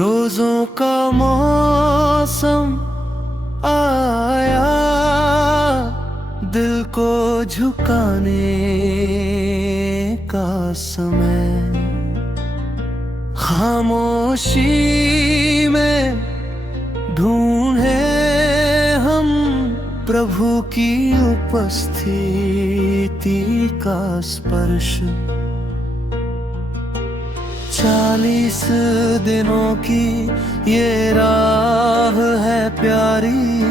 रोजों का मौसम आया, दिल को झुकाने का समय। खामोशी में ढूंढे हम प्रभु की उपस्थिति का स्पर्श। 40 दिनों की ये राह है प्यारी,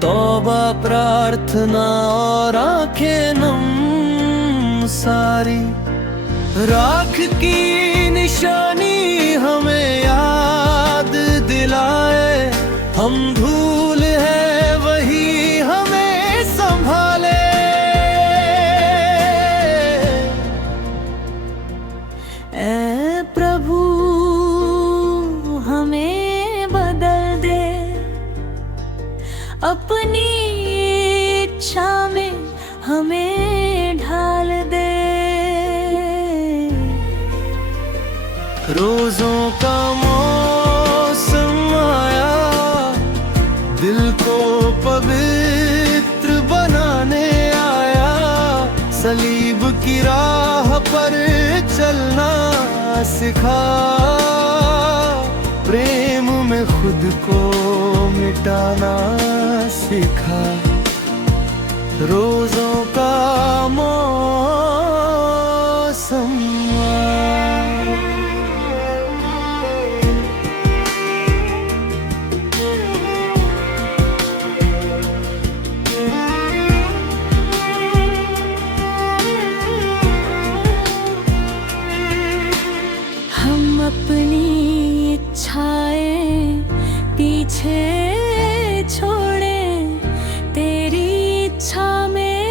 तौबा प्रार्थना और आंखें नम सारी। राख की निशानी हमें याद दिलाए, हम धूल है वही हमें संभाले। ऐ प्रभु हमें बदल दे, अपनी इच्छा में हमें ढाल दे। रोजों का मौसम आया, दिल को पवित्र बनाने आया। सलीब की राह पर चलना सिखा, प्रेम में खुद को मिटाना सिखा। रोजों का मौसम अपनी इच्छाएं पीछे छोड़े, तेरी इच्छा में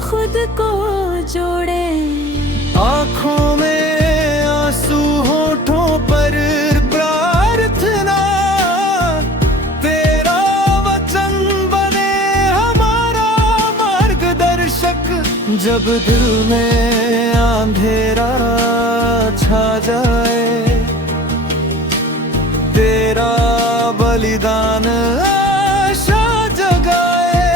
खुद को जोड़े। आँखों में आंसू, होठों पर प्रार्थना, तेरा वचन बने हमारा मार्गदर्शक। जब दिल में अंधेरा छा जाए, तेरा बलिदान आशा जगाए।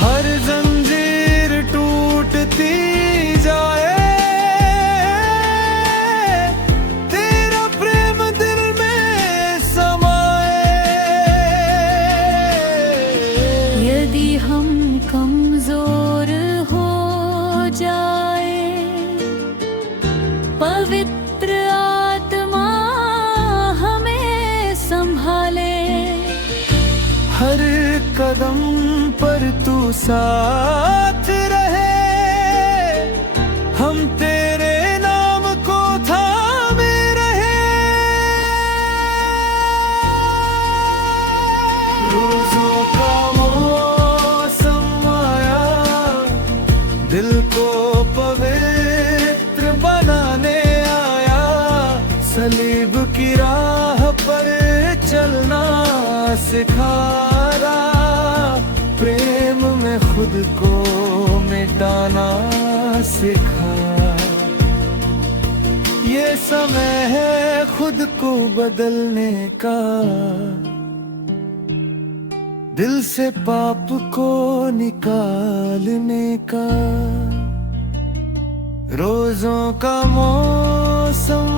हर जंजीर टूटती जाए, तेरा प्रेम दिल में समाए। यदि हम कमजोर हो जाए, पवित्र आत्मा हमें संभाले। हर कदम पर तू साथ रहे, हम तेरे नाम को थामे रहे। रोजों का मौसम आया, दिल को पवित्र बनाने आया। सलीब की राह पर चलना सिखा रहा, प्रेम में खुद को मिटाना सिखा। ये समय है खुद को बदलने का, दिल से पाप को निकालने का। रोजों का मौसम